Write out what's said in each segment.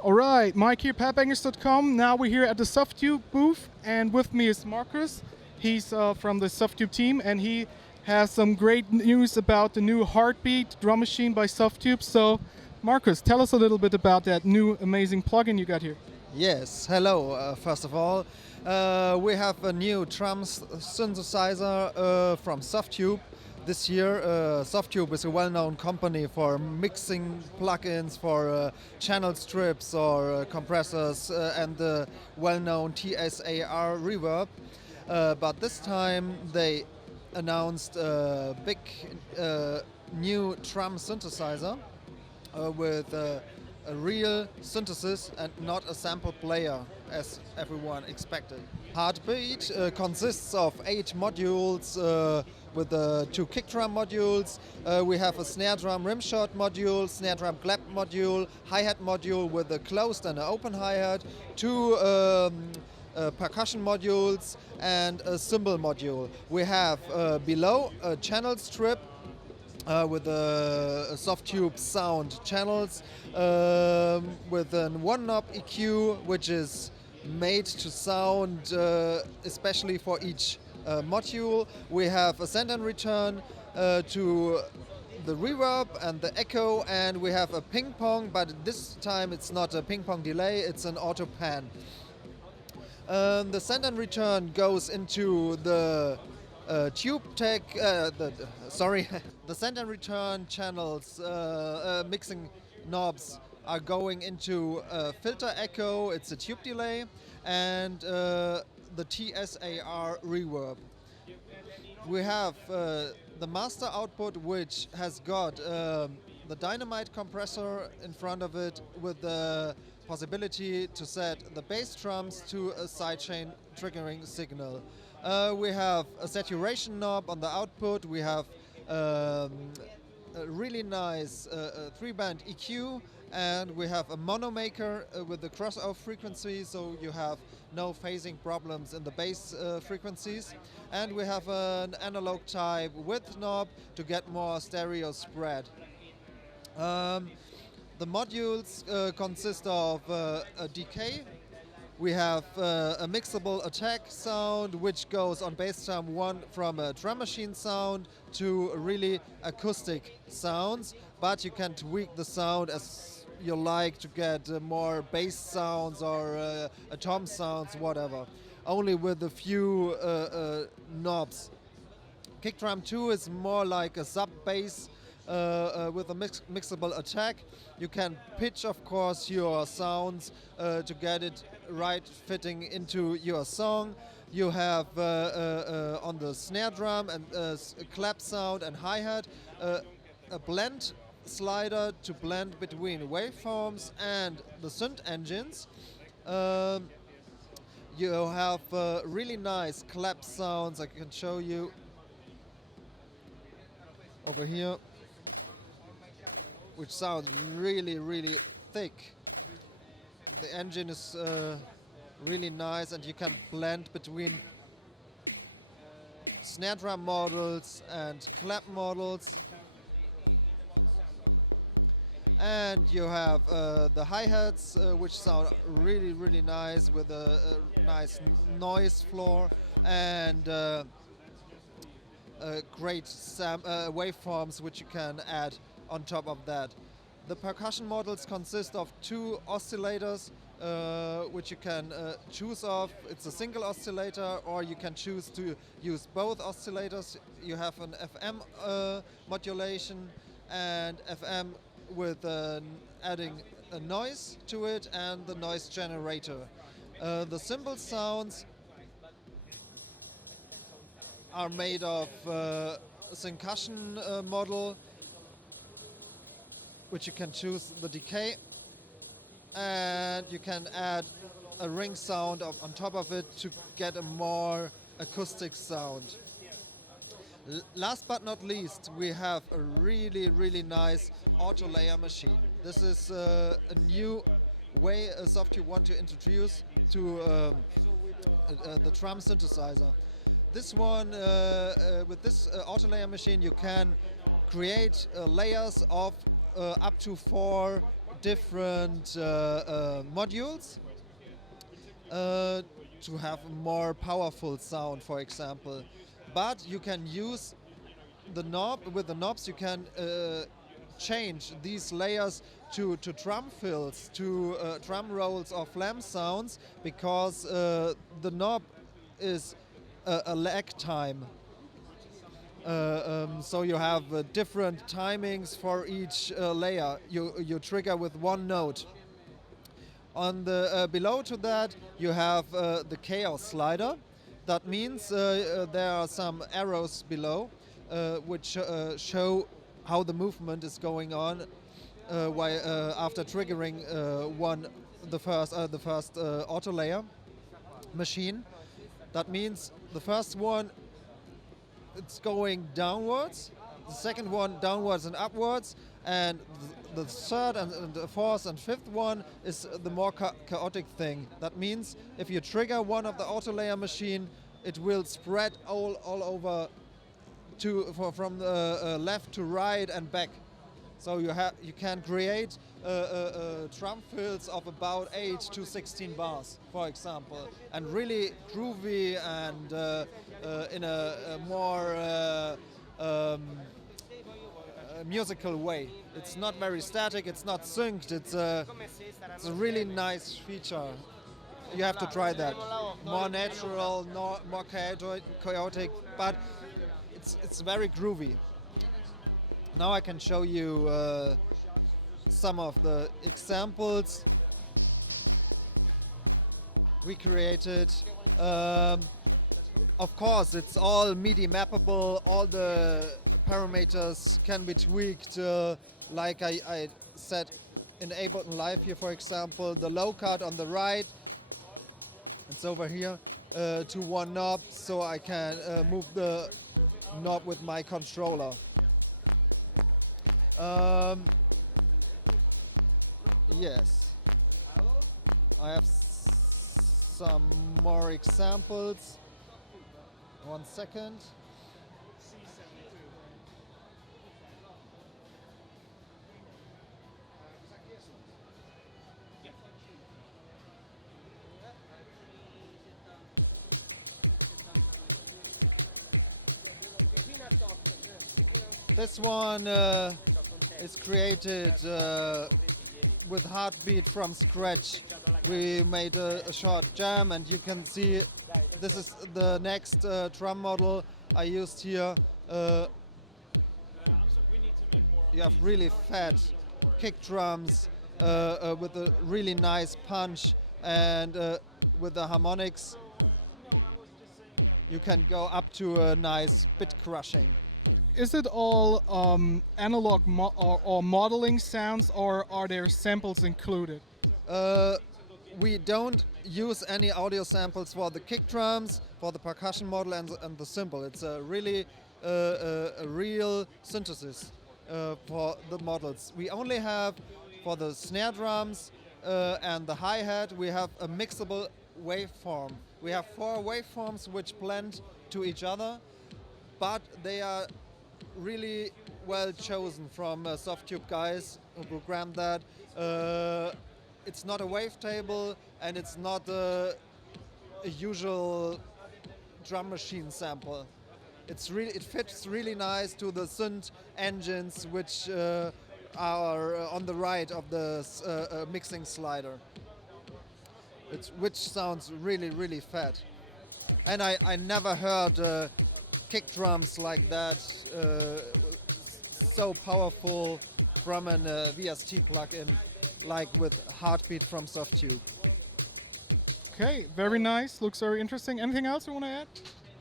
All right, Mike here, Padbangers.com. Now we're here at the Softube booth, and with me is Markus. He's from the Softube team, and he has some great news about the new Hearbeat drum machine by Softube. So, Markus, tell us a little bit about that new amazing plugin you got here. Yes, hello. First of all, we have a new drum synthesizer from Softube. This year, Softube is a well-known company for mixing plugins for channel strips or compressors and the well-known TSAR reverb. But this time they announced a big new drum synthesizer with a real synthesis and not a sample player as everyone expected. Hearbeat consists of 8 modules with 2 kick drum modules. We have a snare drum rimshot module, snare drum clap module, hi-hat module with a closed and an open hi-hat, 2 percussion modules and a cymbal module. We have below a channel strip with a Softube sound channels with a one knob EQ which is made to sound especially for each module. We have a send and return to the reverb and the echo, and we have a ping pong, but this time it's not a ping pong delay, it's an auto pan. The send and return goes into the tube tech, the send and return channels, mixing knobs are going into filter echo, it's a tube delay, and the TSAR reverb. We have the master output, which has got the dynamite compressor in front of it with the possibility to set the bass drums to a sidechain triggering signal. We have a saturation knob on the output. We have a really nice 3-band EQ, and we have a mono maker with the crossover frequency, so you have no phasing problems in the bass frequencies. And we have an analog type width knob to get more stereo spread. The modules consist of a decay. We have a mixable attack sound, which goes on bass drum 1 from a drum machine sound to really acoustic sounds, but you can tweak the sound as you like to get more bass sounds or tom sounds, whatever, only with a few knobs. Kick drum 2 is more like a sub bass with a mixable attack. You can pitch, of course, your sounds to get it right fitting into your song. You have on the snare drum and clap sound and hi-hat a blend slider to blend between waveforms and the synth engines. You have really nice clap sounds. I can show you over here, which sounds really, really thick. The engine is really nice, and you can blend between snare drum models and clap models. And you have the hi-hats, which sound really, really nice with a nice noise floor and great waveforms which you can add on top of that. The percussion models consist of 2 oscillators which you can choose of. It's a single oscillator, or you can choose to use both oscillators. You have an FM modulation and FM with adding a noise to it and the noise generator. The cymbal sounds are made of a syncussion model, which you can choose the decay, and you can add a ring sound on top of it to get a more acoustic sound. Last but not least, we have a really, really nice auto layer machine. This is a new way Softube want to introduce to the drum synthesizer. This one, with this auto layer machine, you can create layers of up to 4 different modules to have a more powerful sound, for example. But you can use the knob. With the knobs you can change these layers to drum fills, to drum rolls or flam sounds, because the knob is a lag time. So you have different timings for each layer. You trigger with one note. On the below to that you have the chaos slider. That means there are some arrows below which show how the movement is going on after triggering the first auto layer machine. That means the first one, it's going downwards, the second one downwards and upwards, and the third and the fourth and fifth one is the more chaotic thing. That means if you trigger one of the auto layer machine, it will spread all over from the left to right and back. So you can create drum fills of about 8 to 16 bars, for example, and really groovy and in a more musical way. It's not very static, it's not synced, it's a really nice feature. You have to try that. More natural, more chaotic, but it's very groovy. Now I can show you some of the examples we created. Of course, it's all MIDI mappable. All the parameters can be tweaked. Like I said in Ableton Live here, for example, the low cut on the right, it's over here, to one knob, so I can move the knob with my controller. Yes, I have some more examples. 1 second. This one is created with Hearbeat from scratch. We made a short jam, and you can see this is the next drum model I used here. You have really fat kick drums with a really nice punch, and with the harmonics you can go up to a nice bit crushing. Is it all analog or modeling sounds, or are there samples included? We don't use any audio samples for the kick drums, for the percussion model, and the cymbal. It's a really a real synthesis for the models. We only have for the snare drums and the hi-hat, we have a mixable waveform. We have 4 waveforms which blend to each other, but they are really well chosen from Softube guys who programmed that. It's not a wavetable, and it's not a usual drum machine sample. It fits really nice to the synth engines which are on the right of the mixing slider. Which sounds really fat. And I never heard kick drums like that, so powerful from an VST plugin, like with Hearbeat from Softube. Okay, very nice. Looks very interesting. Anything else you want to add?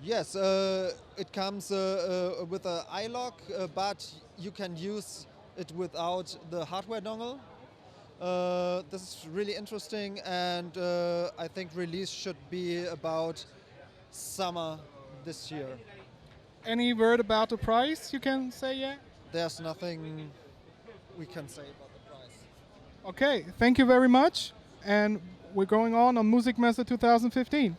Yes, it comes with an iLock, but you can use it without the hardware dongle. This is really interesting, and I think release should be about summer this year. Any word about the price you can say yet? There's nothing we can say about the price. Okay, thank you very much. And we're going on Musikmesse 2015.